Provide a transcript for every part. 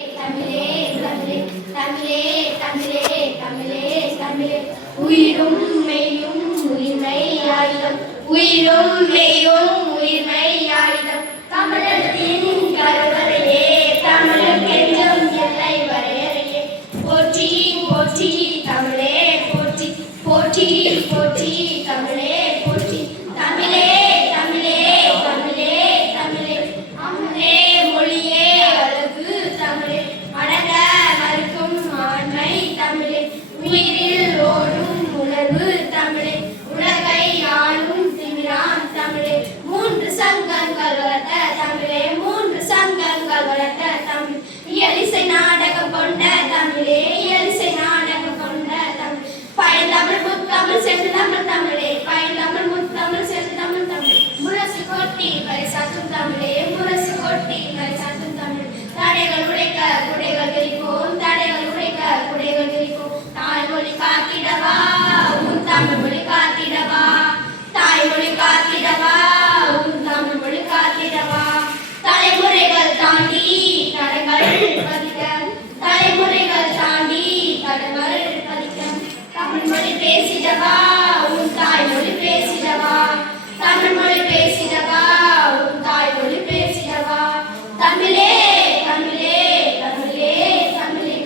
தமிழே தமிழே தமிழே தமிழே தமிழே தமிழே உயிரும் மெய்யும் உயிர்மை ஆயுதம் உயிரும் மெய்யும் உயிர்மை ஆயுதம் தமிழத்தின் கருவறையே தமிழுக்கென்றும் எல்லை வரையறையே போற்றி போற்றி தமிழே போற்றி போற்றி போற்றி தமிழே போற்றி தமிழே தமிழே தமிழே தமிழே அம்மே மொழியே அழகு தமிழே அடங்க மறுக்கும் ஆண்மை தமிழே உயிரில் ஓடும் உணர்வு தமிழே உலகை ஆளும் திமிரான் தமிழே மூன்று சங்கங்கள் வளர்த்த தமிழே மூன்று சங்கங்கள் வளர்த்த தமிழ் இயலிசை நாடகம் கொண்ட தமிழே இயலிசை நாடகம் கொண்ட தமிழ் பயந்தமிழ் முத்தமிழ் சென்று தமிழ் தமிழே பயந்தமிழ் முத்தமிழ் சென்று தமிழ் தமிழ் முரசு கொட்டி பரிசாற்றும் தமிழே முரசு கொட்டி பரிசாற்றும் தமிழ் தடைகள் உடைக்க குடைகள் விரிப்போம் தடைகள் உடைக்க குடைகள் விரிப்போம் தாய்மொழி காத்திடவா உன் தமிழ் மொழி காத்திடவா தாய்மொழி காத்திடவா உன் தமிழ் மொழி காத்திடவா தலைமுறைகள் தாண்டி தடங்கள் பதிக்க தலைமுறைகள் தாண்டி தடங்கள் பதிக்க தமிழ் மொழி பேசிடவா உன் தாய்மொழி பேசிடவா தமிழ் மொழி பேசிடவா உன் தாய்மொழி பேசிடவா தமிழே தமிழே தமிழே தமிழே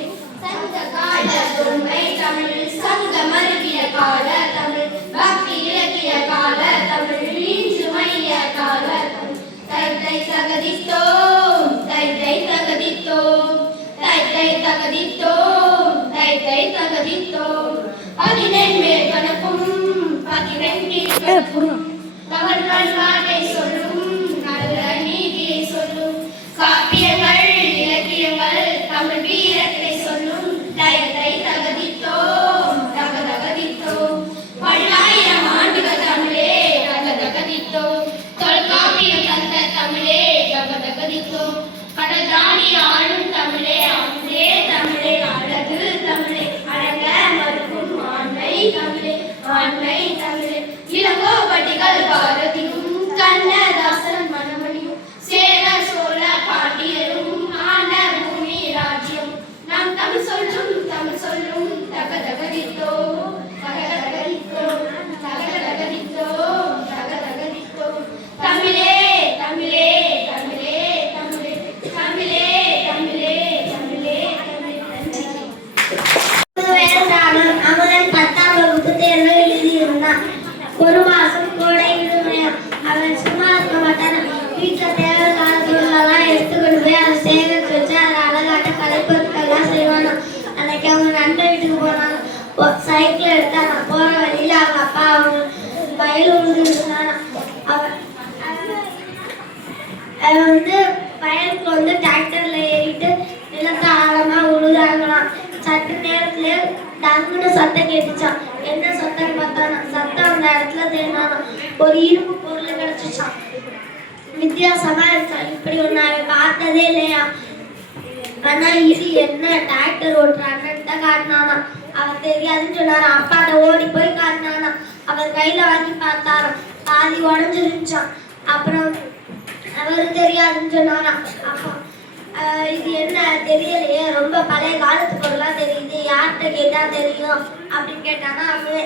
சங்க கால தொன்மை தமிழ் சங்க மருவிய கால தமிழ் பக்தி இலக்கிய கால தமிழ் இன்று மைய கால தமிழ் தை தகதித்தோம் தை தகதித்தோம் தை தகதித்தோம் தை தகதித்தோம் 14 மேற்கணக்கும் 12 மகள் பண்பாட்டை சொல்லும் நல்ல நீதியை சொல்லும் காப்பியங்கள் இலக்கியங்கள் தமிழ் வீரத்தை சொல்லும் தை தகதித்தோம் தகதித்தோம் பல்லாயிரம் ஆண்டுகள் தமிழே தகதித்தோம் தொல்காப்பியம் தந்த தமிழே தகதித்தோம் கடல் தாண்டி ஆளும் தமிழே அமுதே தமிழே அழகு தமிழே அடங்க மறுக்கும் ஆண்மை தமிழே ஆண்மை தமிழே இளங்கோவடிகள் பாரதியும் கண்ணதாசன் மணமணியும் சேர சோழ பாண்டியரும் ஆண்ட பூமி ராஜ்யம் நாம் தமிழ் சொல்லும் தகதகதித்தோ தகதகதித்தோ தகதகதித்தோ தகதகதித்தோ தமிழே தமிழே தமிழே தமிழே தமிழே தமிழே தமிழே நன்றி. அமுதன் 10ஆம் வகுப்பு தேர்வு எழுதியிருந்தான். ஒரு மாசம் கோடை விடுமுறையாம். அவன் சும்மா இருக்க மாட்டான். வீட்டில் தேவையான பொருளெல்லாம் எடுத்துக்கொண்டு போய் அதை சேகரித்து வச்சு அதை அழகாட்ட கலைப்பொருட்கள்லாம் செய்வானாம். அன்னைக்கு அவங்க நண்பர் வீட்டுக்கு போனாங்க. சைக்கிள் எடுத்தாங்க. போற வழியில அவங்க அப்பா அவங்க வயல் உழுதுருந்தானா. அவன் வயலுக்கு டிராக்டர்ல ஏறிட்டு நிலத்தை ஆழமா உழுதாங்களாம். சற்று நேரத்துல டங்குன்னு சத்தம் கேட்டுச்சான். என்ன சத்தம் பார்த்தானா. சத்தம் அந்த இடத்துல தேடினானா. ஒரு இரும்பு பொருள் கிடைச்சிச்சான். வித்தியாசமா இருக்கான். இப்படி ஒண்ணு அவன் பார்த்ததே இல்லையா. ஆனா இது என்ன டிராக்டர் ஓட்டுறான்னு காட்டினானா. அவன் தெரியாதுன்னு சொன்னாரா. அப்பாட்ட ஓடி போய் காட்டினானா. அவர் கையில வாங்கி பார்த்தாராம். பாதி உடஞ்சிருந்துச்சான். அப்புறம் அவரு தெரியாதுன்னு சொன்னாரா. அப்போ இது என்ன தெரியலையே, ரொம்ப பழைய காலத்து பொருளா தெரியுது, யார்கிட்ட கேட்டா தெரியும் அப்படின்னு கேட்டானா. அவரு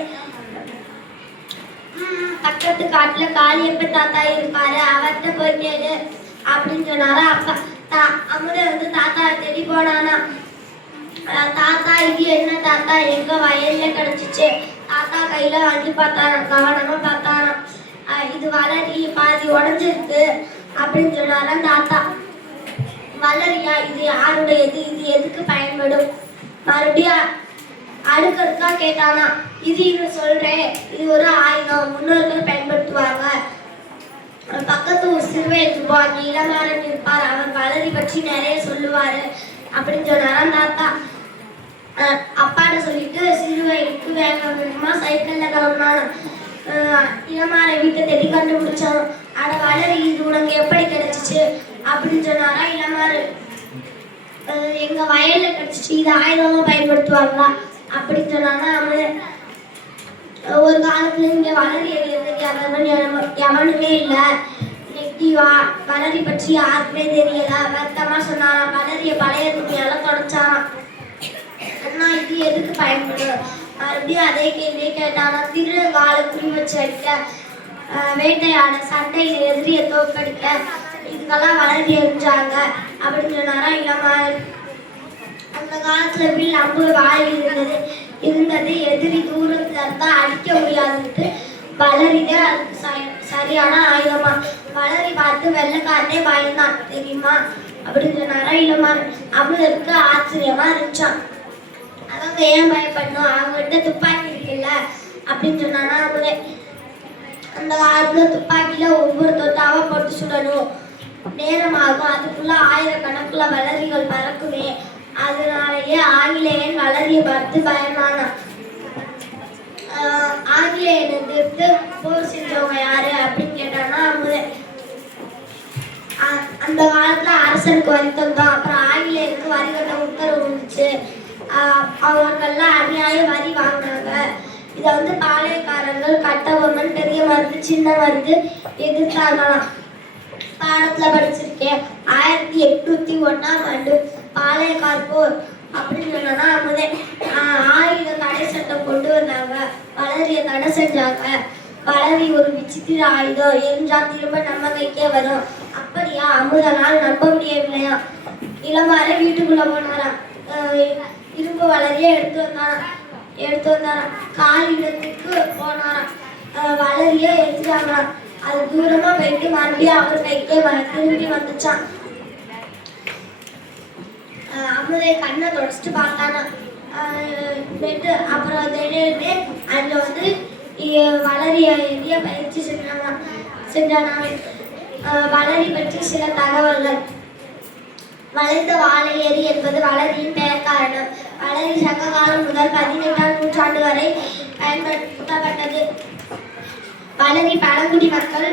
பக்கத்து காட்டுல காளியப்ப தாத்தா இருப்பாரு, அவர்கிட்ட போய் கேளு அப்படின்னு சொன்னாரா. அப்ப அமுத தாத்தா தேடி போனானா. தாத்தா இது என்ன தாத்தா, எங்க வயல்ல கிடைச்சிச்சு. தாத்தா கையில வாங்கி பார்த்தாராம். கவனமா பார்த்தாராம். இது வளரி பாதி உடஞ்சிருக்கு அப்படின்னு சொன்னாராம் தாத்தா. வளரியா, இது யாருடையது, இது எதுக்கு பயன்படும். மறுபடியும் அடுக்கடுக்கா கேட்டானா. இது இன்னும் சொல்றேன், இது ஒரு ஆயுதம், முன்னோர்கள் பயன்படுத்துவாங்க. பக்கத்து ஒரு சிறுவன் இருப்பான், இளமாறன் இருப்பார், அவர் வளரி பற்றி நிறைய சொல்லுவாரு அப்படின்னு சொன்னாராம் தாத்தா. அப்பாட்ட சொல்லிட்டு சிறுவனுக்கு வேகமா சைக்கிள்ல கிளம்பினான். இளமாற வீட்டை தேடி கண்டுபிடிச்சான். அட வளரி, இது உனக்கு எப்படி கிடைச்சிச்சு அப்படின்னு சொன்னாரா. இளமாறு எங்க வயல்ல கிடைச்சிச்சு, இது ஆயுதமா பயன்படுத்துவாங்களா அப்படின்னு சொன்னானா. ஒரு காலத்துல இங்க வளரி எவனுமே இல்லை. இன்னைக்கு வளரி பற்றி யாருக்குமே தெரியல. வருத்தமா சொன்னாராம். வளரிய பழைய துணியால தொடச்சாராம். அண்ணா இது எதுக்கு பயன்படும்? மறுபடியும் அதே கேள்வியை கேட்டானா. திருங்கால குறி வச்சு அடிக்க, வேட்டையாட, சண்டையில் எதிரியை தோற்கடிக்க இதுக்கெல்லாம் வளரி எறிஞ்சாங்க அப்படின்னு சொன்னாரா இளமாறன். அந்த காலத்துல வில் அம்பு வாயில் இருந்தது. எதிரி தூரத்துல இருந்தா அடிக்க முடியாதுன்ட்டு வளரிதான் அதுக்கு சரியான ஆயுதமா. வளரி பார்த்து வெள்ளைக்காரனே பயந்தான் தெரியுமா அப்படின்னு சொன்னாரா இளமாறன். அமுதருக்கு ஆச்சரியமா இருந்துச்சான். அவங்க ஏன் பயப்படணும், அவங்ககிட்ட துப்பாக்கி இருக்குல்ல அப்படின்னு சொன்னானா அமுதே. அந்த காலத்துல துப்பாக்கியில ஒவ்வொரு தொட்டாவா போட்டு சுடணும், நேரமாகும், அதுக்குள்ள ஆயிரக்கணக்குல வளரிகள் பறக்குமே. அதனாலேயே ஆங்கிலேயன் வளரியை பார்த்து பயமானான். ஆங்கிலேயன் எதிர்த்து போர் செஞ்சவங்க யாரு அப்படின்னு கேட்டானா அமுதே. அந்த காலத்துல அரசனுக்கு வருத்தம் தான். அப்புறம் ஆங்கிலேயருக்கு வரி கட்ட உத்தரவு வந்துச்சு. அவங்கெல்லாம் அநியாய வரி வாங்கினாங்க. இதை பாளையக்காரர்கள் கட்டபொம்மன், பெரிய மருந்து, சின்ன மருந்து எதிர்த்தாங்களாம். பாடத்துல படிச்சிருக்கேன். 1801ஆம் ஆண்டு பாளையக்கார் போர் அப்படின்னு சொன்னா அமுதே. ஆயுத தடை சட்டம் கொண்டு வந்தாங்க. வளரிய தடை செஞ்சாங்க. வளரி ஒரு விசித்திர ஆயுதம், எரிஞ்சா திரும்ப நம்ம கைக்கே வரும். அப்படியா? அமுதனால் நம்ப முடியவில்லையா. இளமாறன் வீட்டுக்குள்ள போனாராம். இரும்பு வளரியை எடுத்து வந்தாராம். கால் இடத்துக்கு போனாராம். வளரிய எரிஞ்சாங்களாம். அது தூரமா போயிட்டு மறுபடியும் அவர் கைக்கே திரும்பி வந்துச்சான். அமுதை கண்ணை தொடச்சிட்டு பார்த்தானா. அப்புறம் அதுல வளரிய எரிய பயிற்சி செஞ்சானா. வளரி பற்றி சில தகவல்கள். வளைந்த வாழை ஏரி என்பது வளரியின் பெயர் காரணம். வளரி சங்க காலம் முதல் 18ஆம் நூற்றாண்டு வரை பயன்படுத்தப்பட்டது. வளரி பழங்குடி மக்கள்,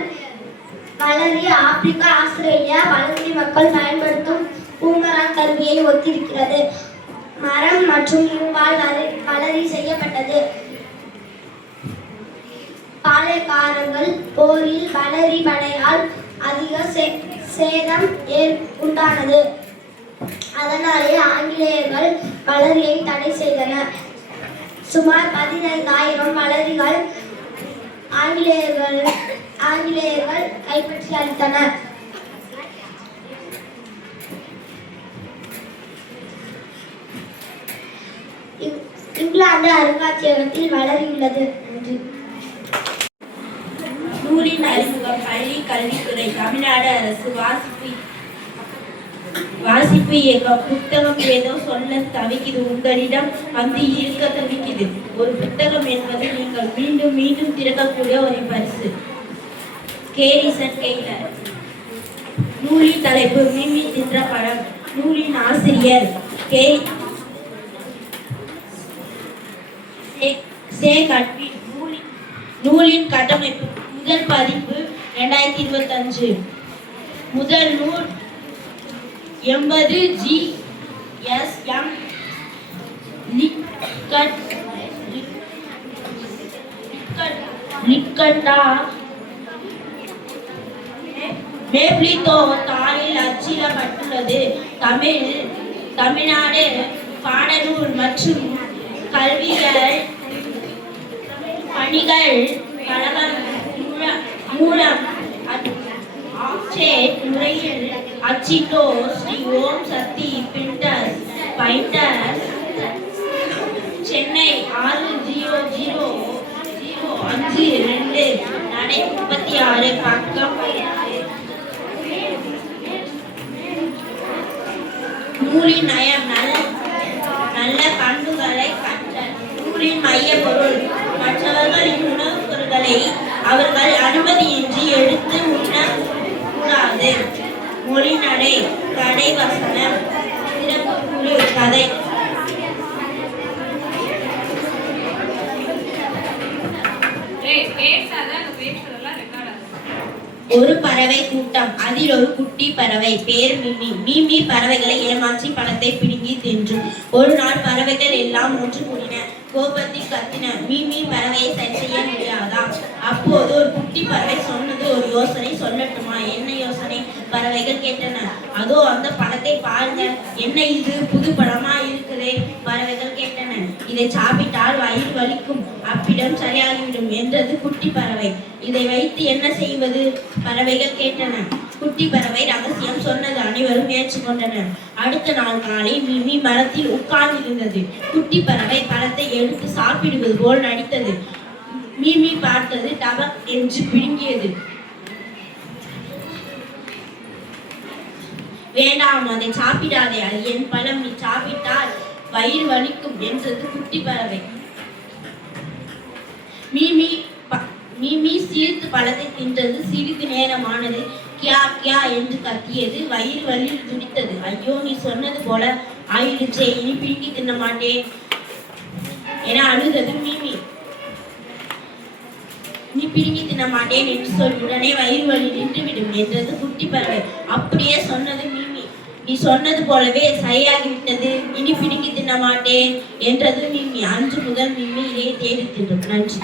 வளரி ஆப்பிரிக்கா, ஆஸ்திரேலியா பழங்குடி மக்கள் பயன்படுத்தும் பூமரான் கருவியை ஒத்திருக்கிறது. மரம் மற்றும் இரும்பால் வளரி செய்யப்பட்டது. பாளையக்காரர்கள் போரில் வளரி படையால் அதிக சேதம் உண்டானது. அதனாலே ஆங்கிலேயர்கள் வளரியை தடை செய்தனர். சுமார் 15,000 வளரிகள் ஆங்கிலேயர்கள் கைப்பற்றி அளித்தனர். இங்கிலாந்து அருங்காட்சியகத்தில் வளரி உள்ளது. நூலின் அறிமுகம். பள்ளி கல்வித்துறை, தமிழ்நாடு அரசு வாசிப்பு இயக்கம். புத்தகம் ஏதோ சொல்ல தவிக்குது, உங்களிடம் இருக்க தவிக்குது. ஒரு புத்தகம் என்பது நீங்கள் மீண்டும் மீண்டும் திறக்கக்கூடிய ஒரு பரிசு. கேரிசன் கெய்லர். நூலின் தலைப்பு மிமி தின்ற பழம். நூலின் ஆசிரியர் நூலின் கட்டமைப்பு. முதல் பதிப்பு 2025. முதல் நூல் 80 GSM லிக்கட்டா மேப்ளித்தோ தாளில் அச்சிடப்பட்டுள்ளது. தமிழ்நாடு பாடநூல் மற்றும் கல்விகள் பணிகள் கழகம் மூலம் ஆப்செட் முறையில் அச்சிட்டோ ஸ்ரீ ஓம் சக்தி பிரிண்டர்ஸ் பைண்டர்ஸ், சென்னை 600052, நடை 36, பக்கம் 5. நூலின் நயம். நல்ல பண்புகளை கற்றல். நூலின் மைய பொருள். மற்றவர்களின் உணவுப் பொருட்களை அவர்கள் அனுமதியின்றி எடுத்து உண்ணக்கூடாது. மொழிநடை. கடை வசனம். சிறப்பு குழு. கதை. ஒரு பறவை கூட்டம். அதில் ஒரு குட்டி பறவை, பேர் மிமி. மிமி பறவைகளை ஏமாற்றி பழத்தை பிடுங்கி தின்றும். ஒரு நாள் பறவைகள் எல்லாம் ஒன்று கூடின. கோபத்தில் கத்தின. மிமி பறவையை சரி செய்ய முடியாதா? அப்போது ஒரு குட்டி பறவை சொன்னது, ஒரு யோசனை சொல்லட்டுமா? என்ன யோசனை? பறவைகள் கேட்டன. அதோ அந்த பழத்தை பாருங்க, என்ன இது புது பழமா இருக்குதே? பறவைகள் கேட்டன. இதை சாப்பிட்டால் வயிறு வலிக்கும், அப்பிடம் சரியாகிவிடும் என்றது குட்டி பறவை. இதை வைத்து என்ன செய்வது? பறவைகள் கேட்டன. குட்டி பறவை ரகசியம் சொன்னது. அனைவரும் ஏற்றுக்கொண்டனர். அடுத்த நாள் காலை மிமி மரத்தில் உட்கார்ந்திருந்தது. குட்டி பறவை பழத்தை எடுத்து சாப்பிடுவது போல் நடித்தது. மிமி பார்த்தது, டபக் என்று பிடுங்கியது. வேண்டாம், அதை சாப்பிடாதே, அது என் பழம், நீ சாப்பிட்டால் வயிறு வலிக்கும் என்றது குட்டி பறவை. மிமி சிரித்து பழத்தை தின்றது. சிறிது நேரமானது. கியா கியா என்று கத்தியது. வயிறு வலியில் துடித்தது. ஐயோ, நீ சொன்னது போல ஆயிடுச்சே, இனி பிடுங்கி தின்ன மாட்டேன் என அழுதது மிமி. நீ பிடுங்கி தின்ன மாட்டேன் என்று சொல், உடனே வயிறு வலி நின்றுவிடும் என்றது குட்டி பறவை. அப்படியே சொன்னது மிமி. நீ சொன்னது போலவே சரியாகிவிட்டது, இனி பிடுங்கி தின்ன மாட்டேன் என்றது மிமி. அன்று முதல் மிமி இதை தேடி தின்றும். நன்றி.